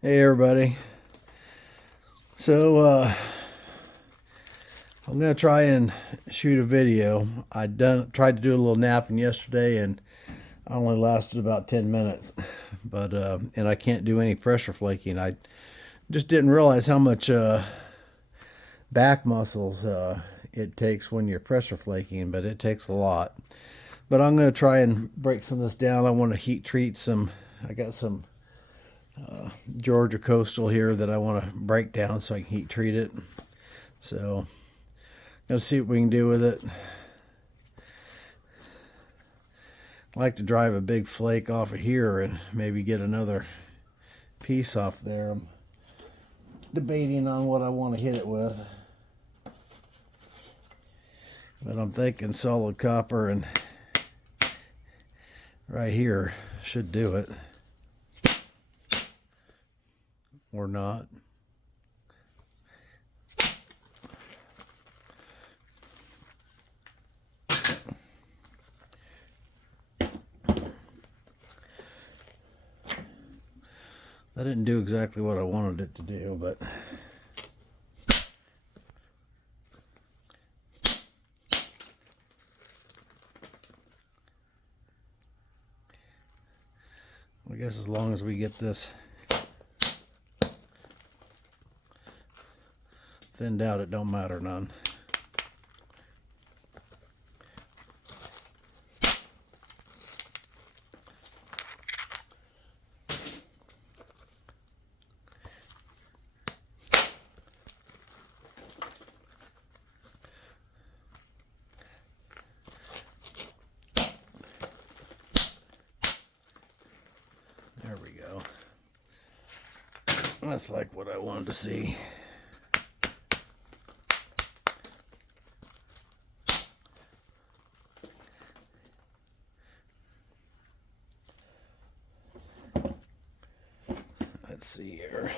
Hey everybody. So I'm gonna try and shoot a video. Tried to do a little napping yesterday and I only lasted about 10 minutes. But and I can't do any pressure flaking. I just didn't realize how much back muscles it takes when you're pressure flaking, but it takes a lot. But I'm gonna try and break some of this down. I want to heat treat some. I got some Georgia coastal here that I want to break down so I can heat treat it. So gonna see what we can do with it. I like to drive a big flake off of here and maybe get another piece off there. I'm debating on what I want to hit it with, but I'm thinking solid copper and right here should do it, or not. That didn't do exactly what I wanted it to do, but I guess as long as we get this thinned out, it don't matter none. There we go. That's like what I wanted to see. Let's see here.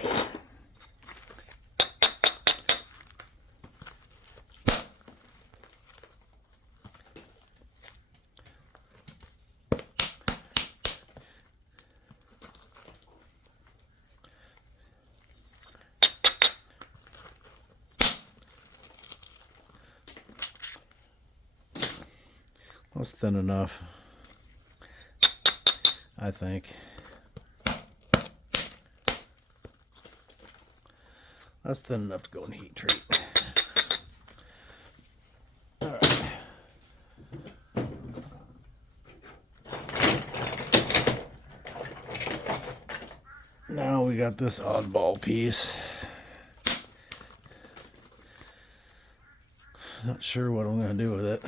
That's thin enough, I think. That's thin enough to go in heat treat. All right. Now we got this oddball piece. Not sure what I'm going to do with it.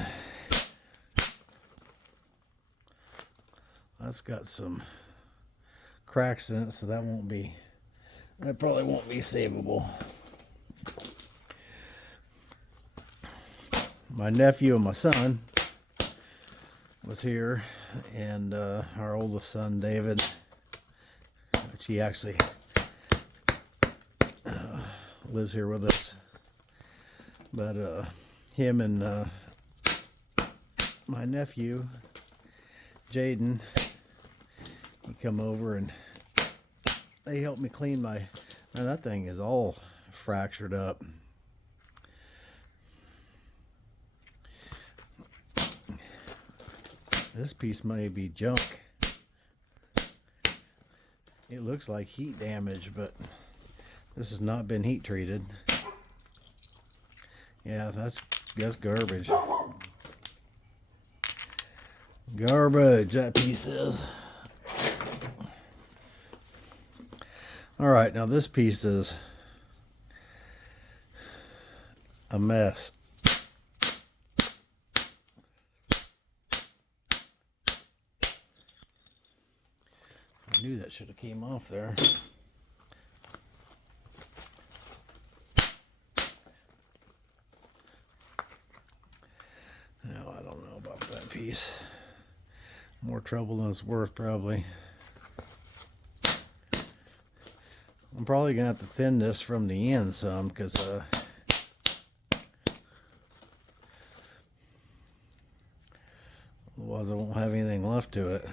That's got some cracks in it, so that probably won't be savable. My nephew and my son was here, and our oldest son, David, which he actually lives here with us, but him and my nephew, Jaden, he come over and they helped me clean man, that thing is all fractured up. This piece may be junk. It looks like heat damage, but this has not been heat treated. Yeah, that's garbage. Garbage, that piece is. Alright, now this piece is a mess. I knew that should have came off there. Now, I don't know about that piece. More trouble than it's worth, probably. I'm probably going to have to thin this from the end some, because otherwise I won't have anything left to it.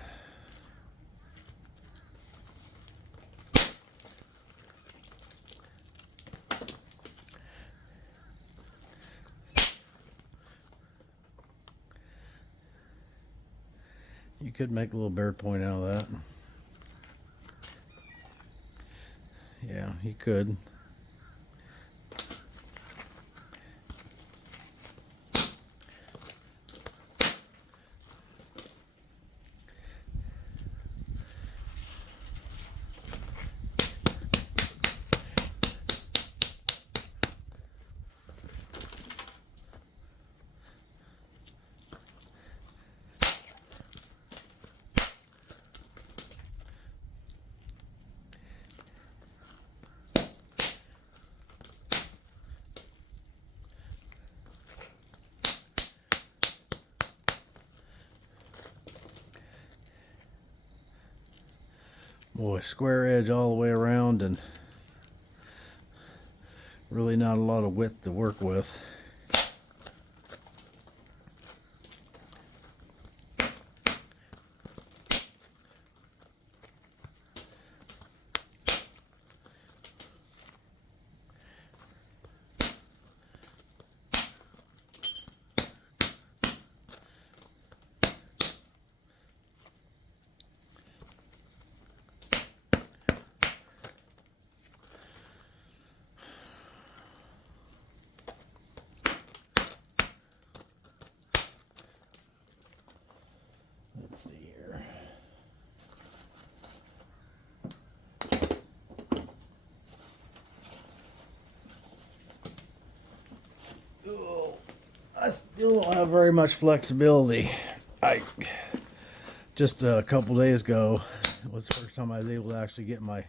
You could make a little bird point out of that. Yeah, you could. Boy, square edge all the way around and really not a lot of width to work with. Let's see here. Oh, I still don't have very much flexibility. Just a couple days ago was the first time I was able to actually get my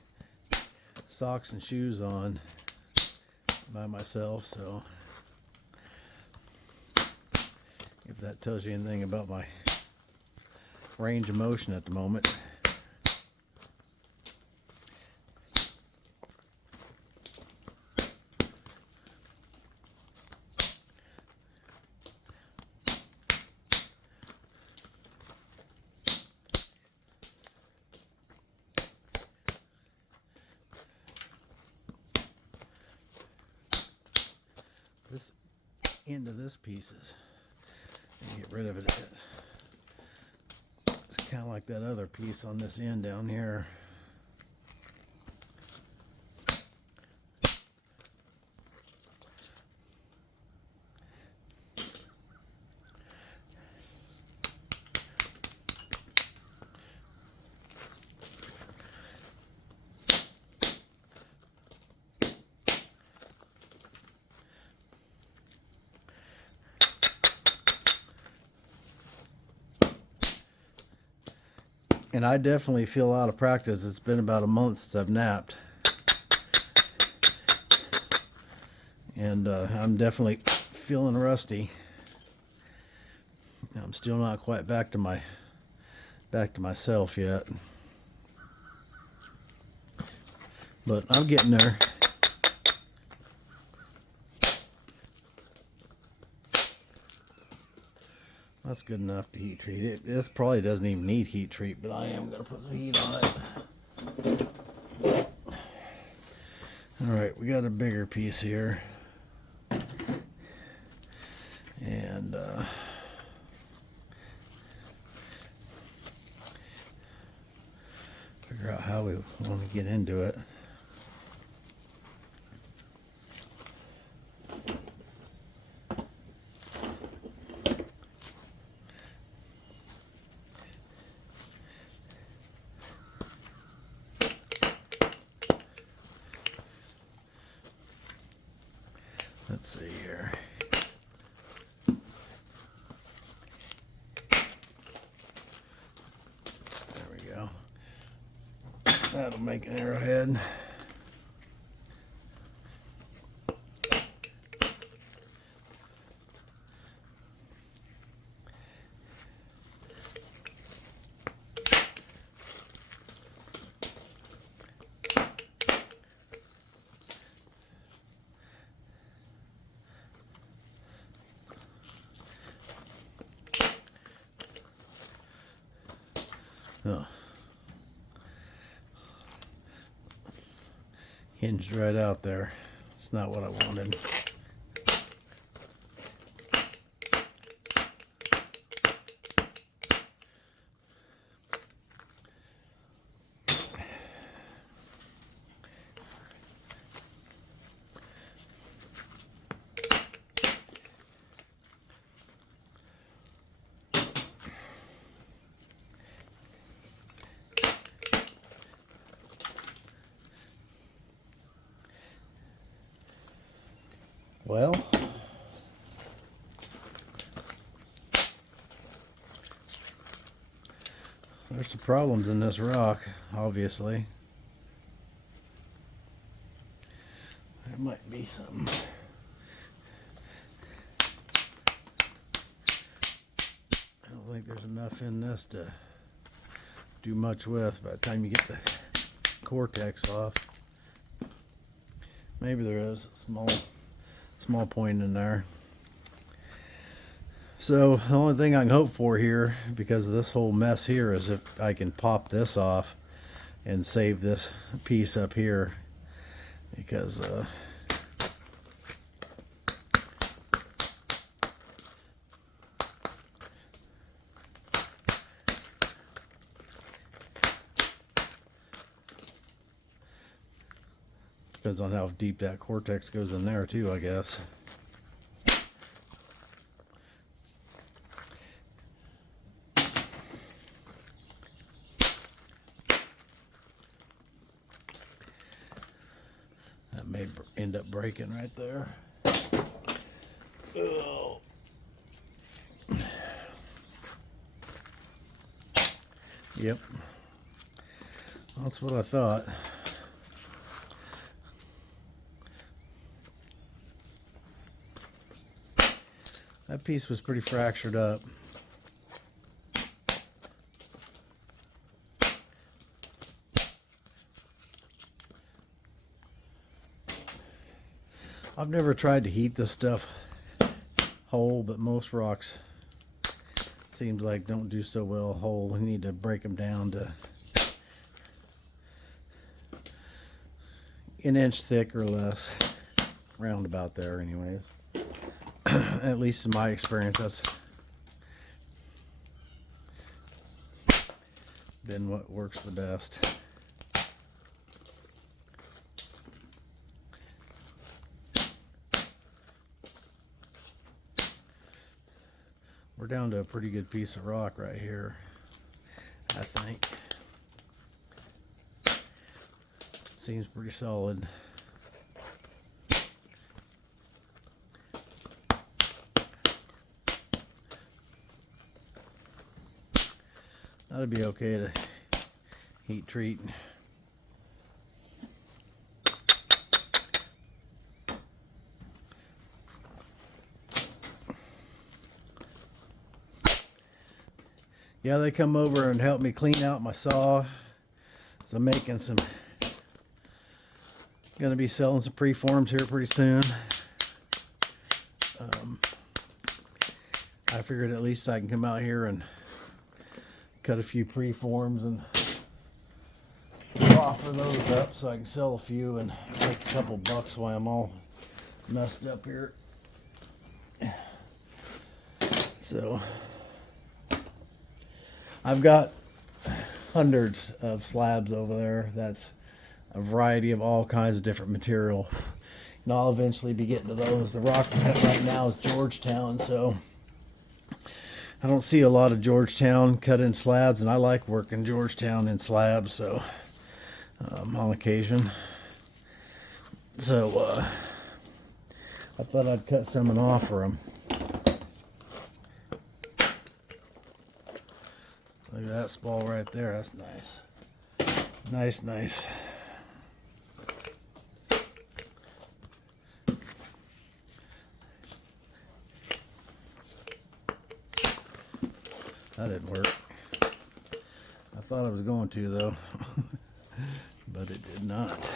socks and shoes on by myself, so if that tells you anything about my range of motion at the moment. This end of this piece is, get rid of it. It's kind of like that other piece on this end down here. And I definitely feel out of practice. It's been about a month since I've napped. And I'm definitely feeling rusty. I'm still not quite back to myself yet. But I'm getting there. That's good enough to heat treat it. This probably doesn't even need heat treat, but I am going to put some heat on it. Alright, we got a bigger piece here. And figure out how we want to get into it. Let's see here. There we go. That'll make an arrowhead. Oh. Hinged right out there. It's not what I wanted. Well, there's some problems in this rock, obviously. There might be some. I don't think there's enough in this to do much with by the time you get the cortex off. Maybe there is a small point in there. So the only thing I can hope for here, because of this whole mess here, is if I can pop this off and save this piece up here, because depends on how deep that cortex goes in there too, I guess. That may end up breaking right there. Oh. Yep. That's what I thought. That piece was pretty fractured up. I've never tried to heat this stuff whole, but most rocks seems like don't do so well whole. We need to break them down to an inch thick or less, round about there anyways. At least in my experience, that's been what works the best. We're down to a pretty good piece of rock right here, I think. Seems pretty solid. That'd be okay to heat treat. Yeah, they come over and help me clean out my saw. So I'm making some, gonna be selling some preforms here pretty soon. I figured at least I can come out here and cut a few preforms and offer those up so I can sell a few and make a couple bucks while I'm all messed up here. So I've got hundreds of slabs over there. That's a variety of all kinds of different material. And I'll eventually be getting to those. The rock I'm at right now is Georgetown, so I don't see a lot of Georgetown cut in slabs, and I like working Georgetown in slabs, so on occasion. So I thought I'd cut some and offer them. Look at that spall right there. That's nice. Nice, nice. That didn't work. I thought I was going to, though, but it did not.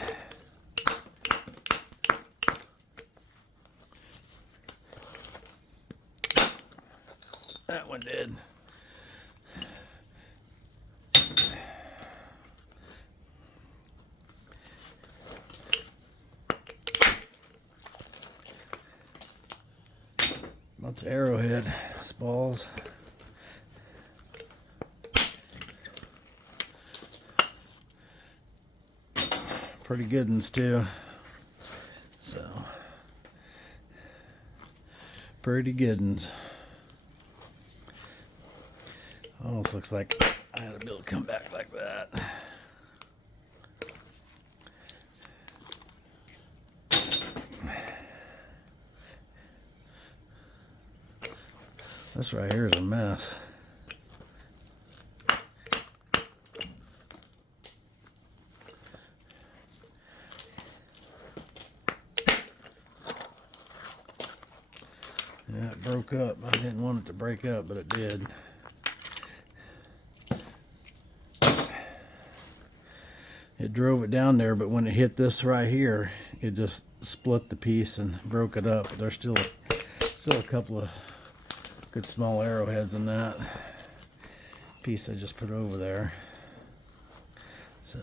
That one did. Bunch of arrowhead spalls. Pretty good ones too. So pretty good ones. Almost looks like I had to be able to come back like that. This right here is a mess. Yeah, it broke up. I didn't want it to break up, but it did. It drove it down there, but when it hit this right here, it just split the piece and broke it up. There's still a couple of good small arrowheads in that piece I just put over there. So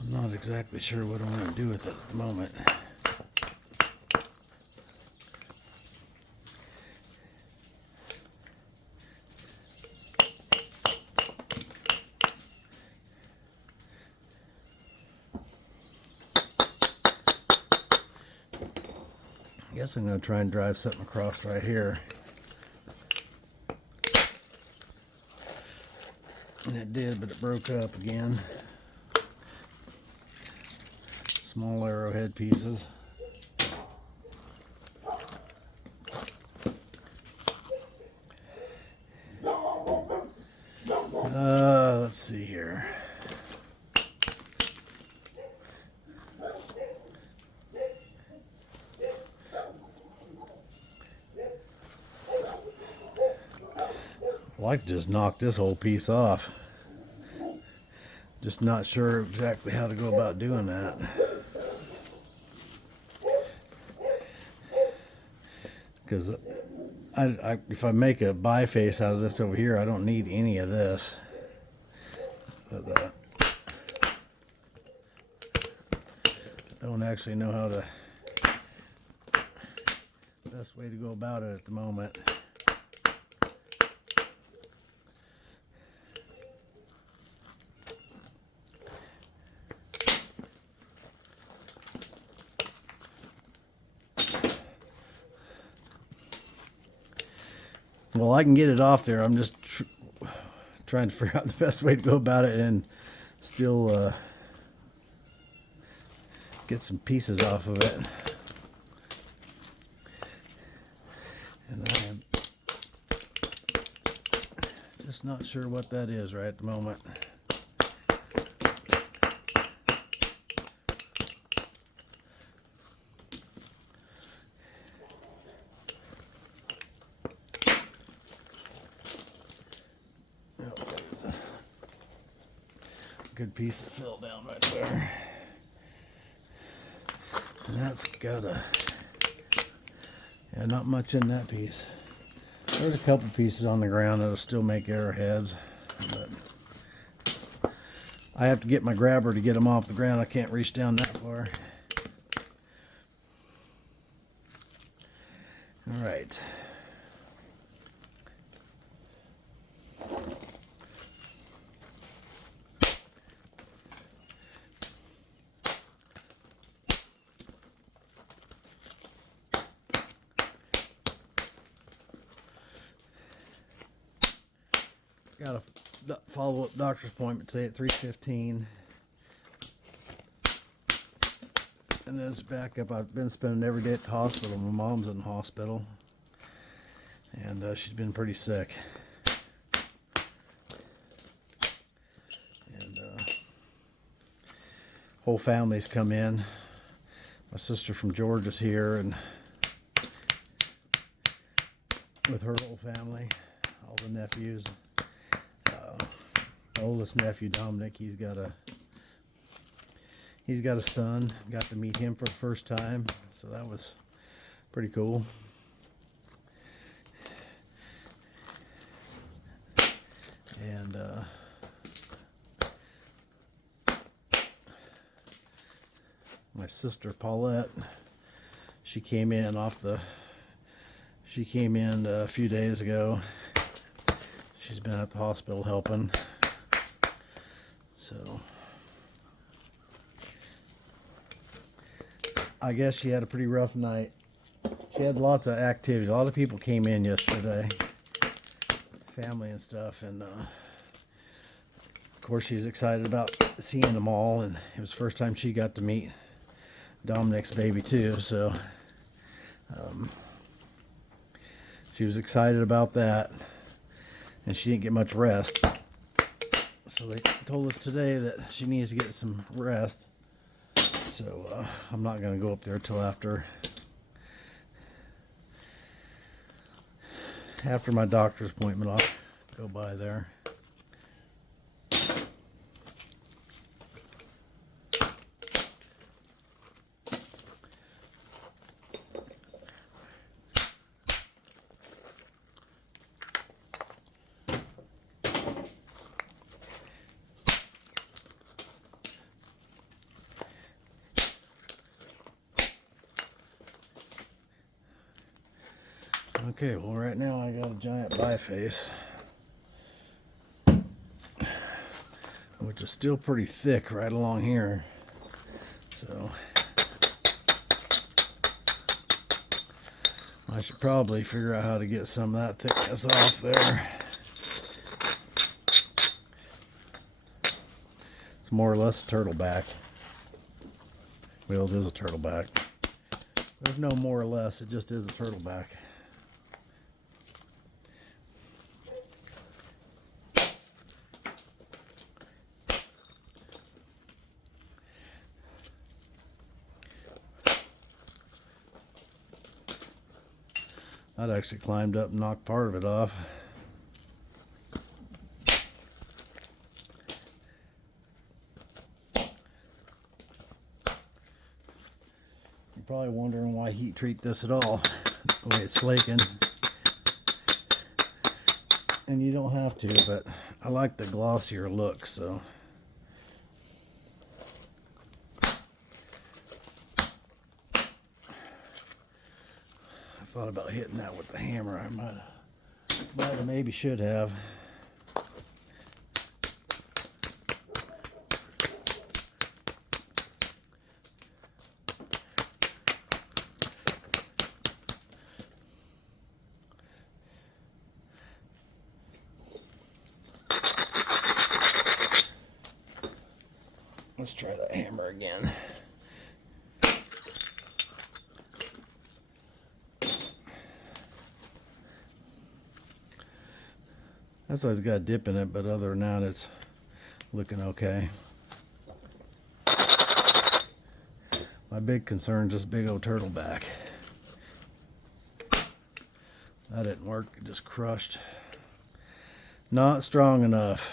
I'm not exactly sure what I'm going to do with it at the moment. I guess I'm going to try and drive something across right here. And it did, but it broke up again. Small arrowhead pieces. Let's see here. I'd like to just knock this whole piece off. Just not sure exactly how to go about doing that. Because if I make a biface out of this over here, I don't need any of this. But I don't actually know how to best way to go about it at the moment. Well, I can get it off there. I'm just trying to figure out the best way to go about it and still get some pieces off of it. And I am just not sure what that is right at the moment. Good piece that fell down right there, and that's got not much in that piece. There's a couple pieces on the ground that'll still make arrowheads, but I have to get my grabber to get them off the ground. I can't reach down that far. All right. Got a follow-up doctor's appointment today at 3:15. And then it's back up. I've been spending every day at the hospital. My mom's in the hospital. And she's been pretty sick. And whole family's come in. My sister from Georgia's here, and with her whole family, all the nephews. Oldest nephew Dominic, he's got a son. Got to meet him for the first time, so that was pretty cool. And my sister Paulette, she came in a few days ago. She's been at the hospital helping. So I guess she had a pretty rough night. She had lots of activity. A lot of people came in yesterday, family and stuff, and Of course, she's excited about seeing them all, and it was the first time she got to meet Dominic's baby too, so she was excited about that, and she didn't get much rest. So they told us today that she needs to get some rest. So I'm not going to go up there till after my doctor's appointment. I'll go by there. Okay, well right now I got a giant biface, which is still pretty thick right along here. So I should probably figure out how to get some of that thickness off there. It's more or less a turtleback. Well, it is a turtleback. There's no more or less, it just is a turtleback. I'd actually climbed up and knocked part of it off. You're probably wondering why heat treat this at all, the way it's flaking. And you don't have to, but I like the glossier look, so. Thought about hitting that with the hammer. I might have, maybe should have. Let's try that hammer again. That's why it's got a dip in it, but other than that, it's looking okay. My big concern is this big old turtleback. That didn't work, it just crushed. Not strong enough.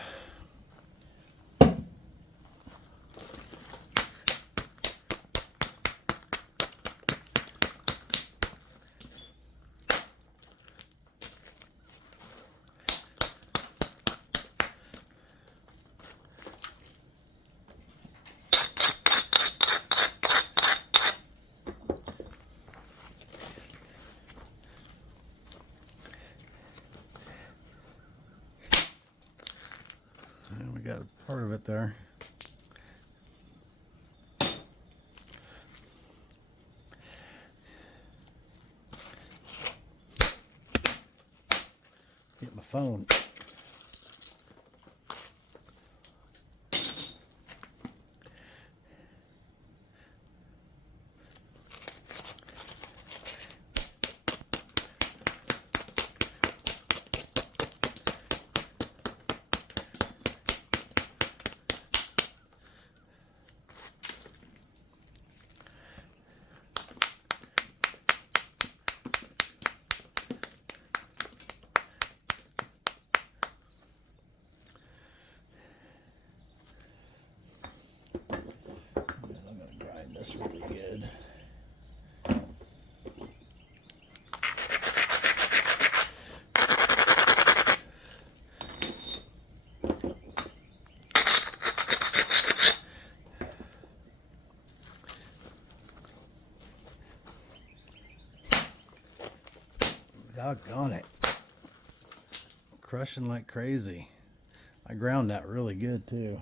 And we got a part of it there. Get my phone. That's really good. Doggone it. Crushing like crazy. I ground that really good too.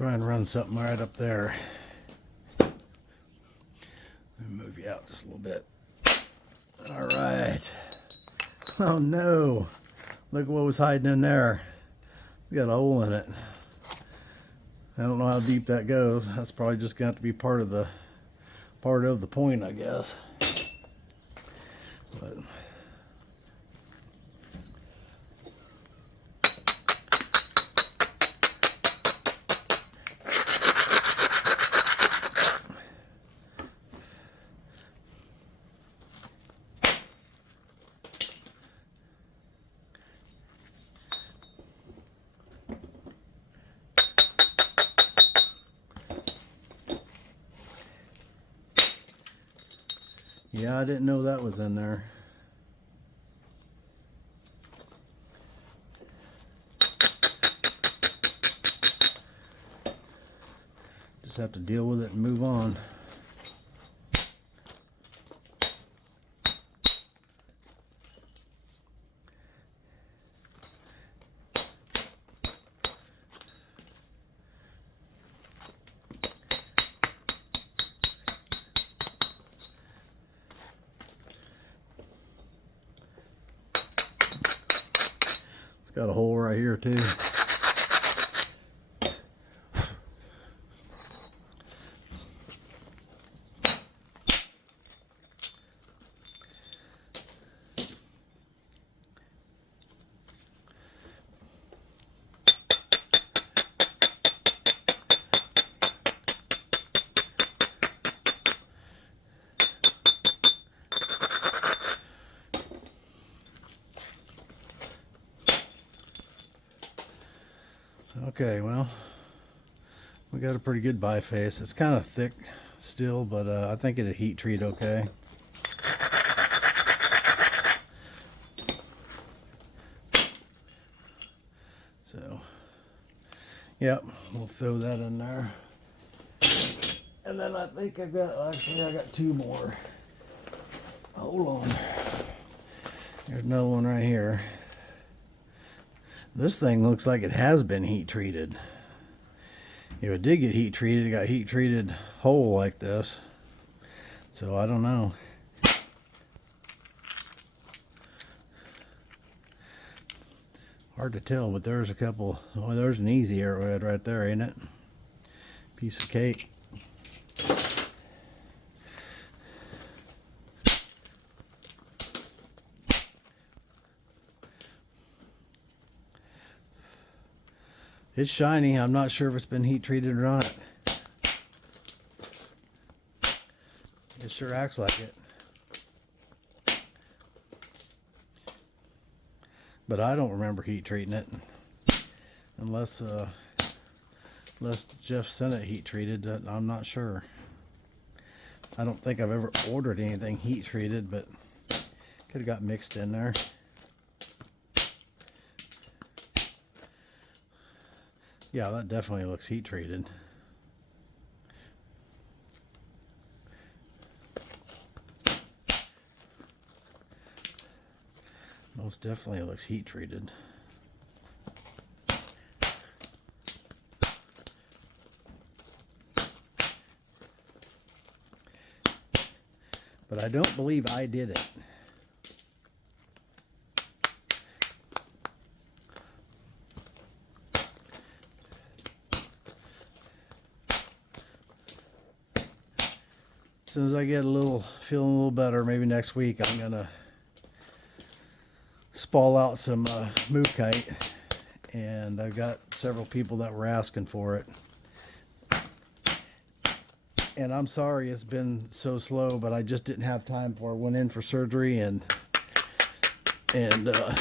Try and run something right up there. Let me move you out just a little bit. All right. Oh no. Look what was hiding in there. We got a hole in it. I don't know how deep that goes. That's probably just going to have to be part of the point, I guess. But yeah, I didn't know that was in there. Just have to deal with it and move on. It's got a hole right here too. Okay, well, we got a pretty good biface. It's kind of thick still, but I think it'll heat treat okay. So, yep, we'll throw that in there. And then I think I got two more. Hold on. There's another one right here. This thing looks like it has been heat treated. If it did get heat treated, it got heat treated whole like this. So I don't know. Hard to tell, but there's a couple. Oh, there's an easy arrowhead right there, ain't it? Piece of cake. It's shiny. I'm not sure if it's been heat treated or not. It sure acts like it. But I don't remember heat treating it. Unless Jeff sent it heat treated. I'm not sure. I don't think I've ever ordered anything heat treated, but could have got mixed in there. Yeah, that definitely looks heat treated. Most definitely looks heat treated. But I don't believe I did it. As soon as I get feeling a little better, maybe next week, I'm gonna spall out some moo kite, and I've got several people that were asking for it. And I'm sorry it's been so slow, but I just didn't have time for it. Went in for surgery, and I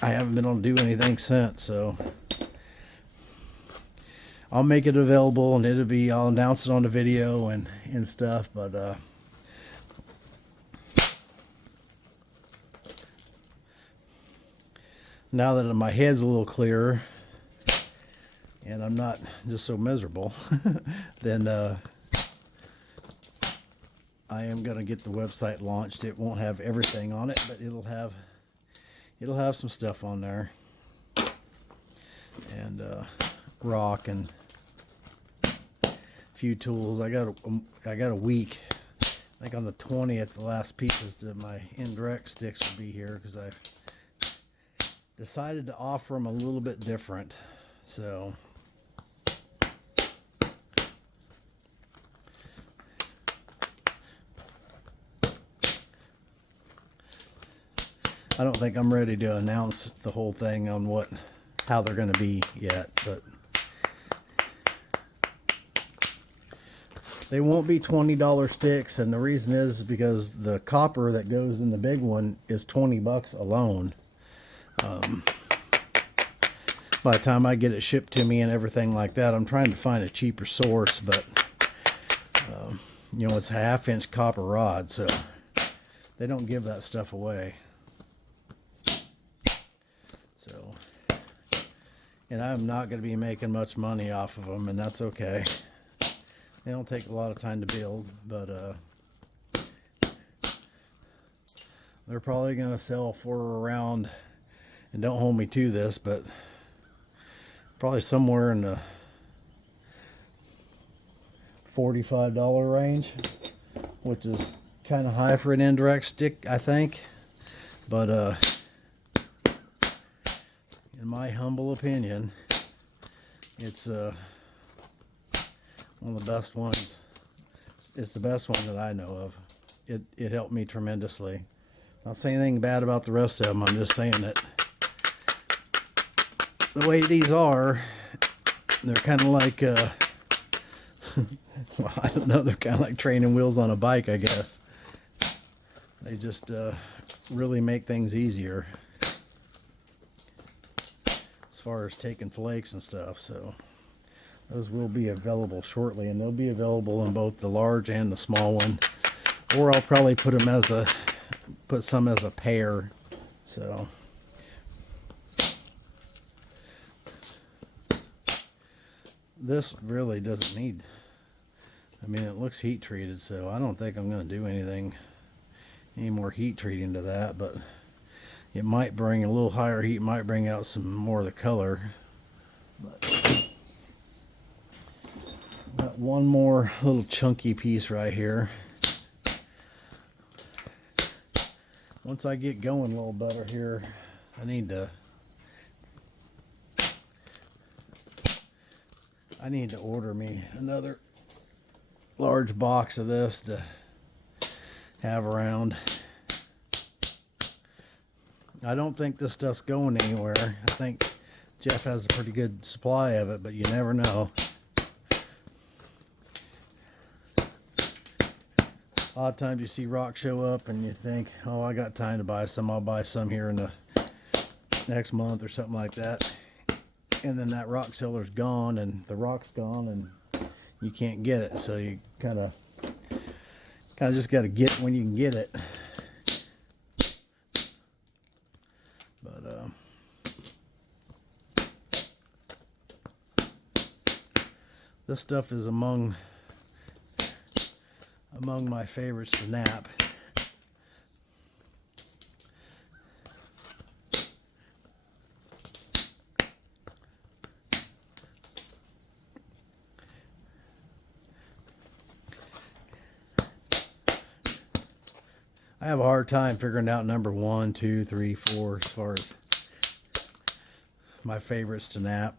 haven't been able to do anything since. So I'll make it available, and I'll announce it on the video and stuff. But now that my head's a little clearer and I'm not just so miserable, then I am gonna get the website launched. It won't have everything on it, but it'll have some stuff on there, and rock and few tools. I got a week. I think on the 20th, the last pieces to my indirect sticks will be here because I've decided to offer them a little bit different. So I don't think I'm ready to announce the whole thing on how they're going to be yet, but they won't be $20 sticks, and the reason is because the copper that goes in the big one is 20 bucks alone. By the time I get it shipped to me and everything like that, I'm trying to find a cheaper source, but you know, it's a 1/2-inch copper rod, so they don't give that stuff away. So, and I'm not going to be making much money off of them, and that's okay. They don't take a lot of time to build, but they're probably going to sell for around, and don't hold me to this, but probably somewhere in the $45 range, which is kind of high for an indirect stick, I think. But in my humble opinion, it's one of the best ones. It's the best one that I know of. It helped me tremendously. Not saying anything bad about the rest of them. I'm just saying that the way these are, they're kind of like well, I don't know, they're kind of like training wheels on a bike, I guess. They just really make things easier as far as taking flakes and stuff. So those will be available shortly, and they'll be available in both the large and the small one, or I'll probably put some as a pair. So this really doesn't need, I mean, it looks heat treated, so I don't think I'm going to do any more heat treating to that, but it might bring a little higher heat, might bring out some more of the color. But got one more little chunky piece right here. Once I get going a little better here, I need to order me another large box of this to have around. I don't think this stuff's going anywhere. I think Jeff has a pretty good supply of it, but you never know. A lot of times you see rock show up and you think, oh, I got time to buy some. I'll buy some here in the next month or something like that. And then that rock seller's gone and the rock's gone and you can't get it. So you kind of just got to get it when you can get it. But this stuff is among my favorites to nap. I have a hard time figuring out number 1, 2, 3, 4 as far as my favorites to nap.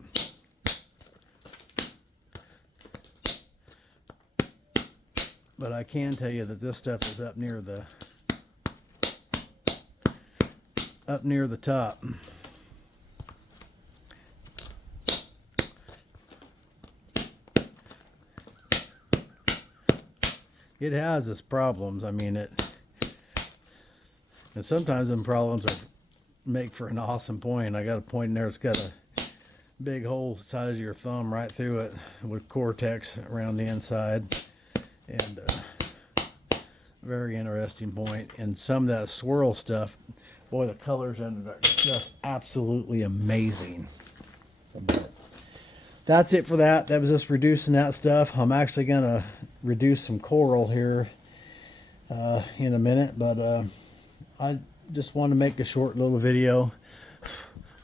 But I can tell you that this stuff is up near the top. It has its problems. I mean, and sometimes them problems make for an awesome point. I got a point in there that's got a big hole the size of your thumb right through it with Cortex around the inside. And very interesting point. And some of that swirl stuff, boy, the colors in it are just absolutely amazing. That's it for that. That was just reducing that stuff. I'm actually going to reduce some coral here in a minute, but I just want to make a short little video.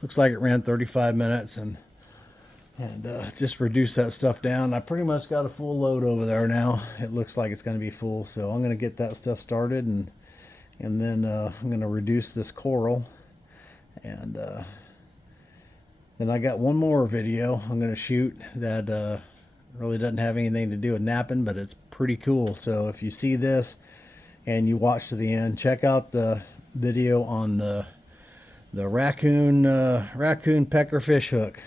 Looks like it ran 35 minutes, and and just reduce that stuff down. I pretty much got a full load over there now. It looks like it's going to be full, so I'm going to get that stuff started, and then I'm going to reduce this coral, and then I got one more video I'm going to shoot that really doesn't have anything to do with napping, but it's pretty cool. So if you see this and you watch to the end, check out the video on the raccoon pecker fish hook.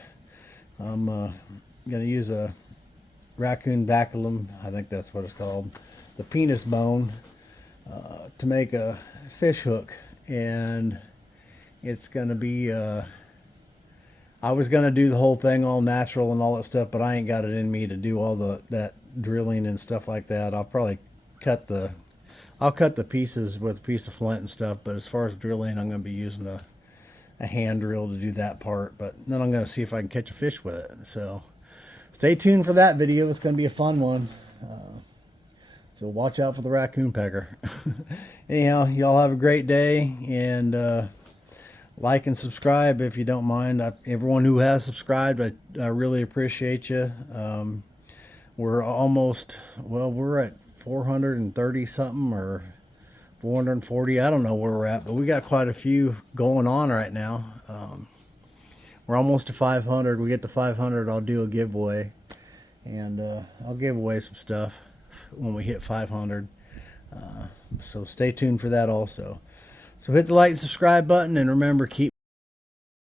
I'm gonna use a raccoon baculum, I think that's what it's called, the penis bone, to make a fish hook, and it's gonna be I was gonna do the whole thing all natural and all that stuff, but I ain't got it in me to do all that drilling and stuff like that. I'll probably cut the pieces with a piece of flint and stuff, but as far as drilling, I'm gonna be using a hand drill to do that part. But then I'm gonna see if I can catch a fish with it. So stay tuned for that video. It's gonna be a fun one. So watch out for the raccoon pecker. Anyhow, y'all have a great day, and like and subscribe if you don't mind. Everyone who has subscribed, I really appreciate you. We're almost, well, we're at 430 something or 440. I don't know where we're at, but we got quite a few going on right now. We're almost to 500. We get to 500, I'll do a giveaway, and I'll give away some stuff when we hit 500. So stay tuned for that also. So hit the like and subscribe button, and remember, keep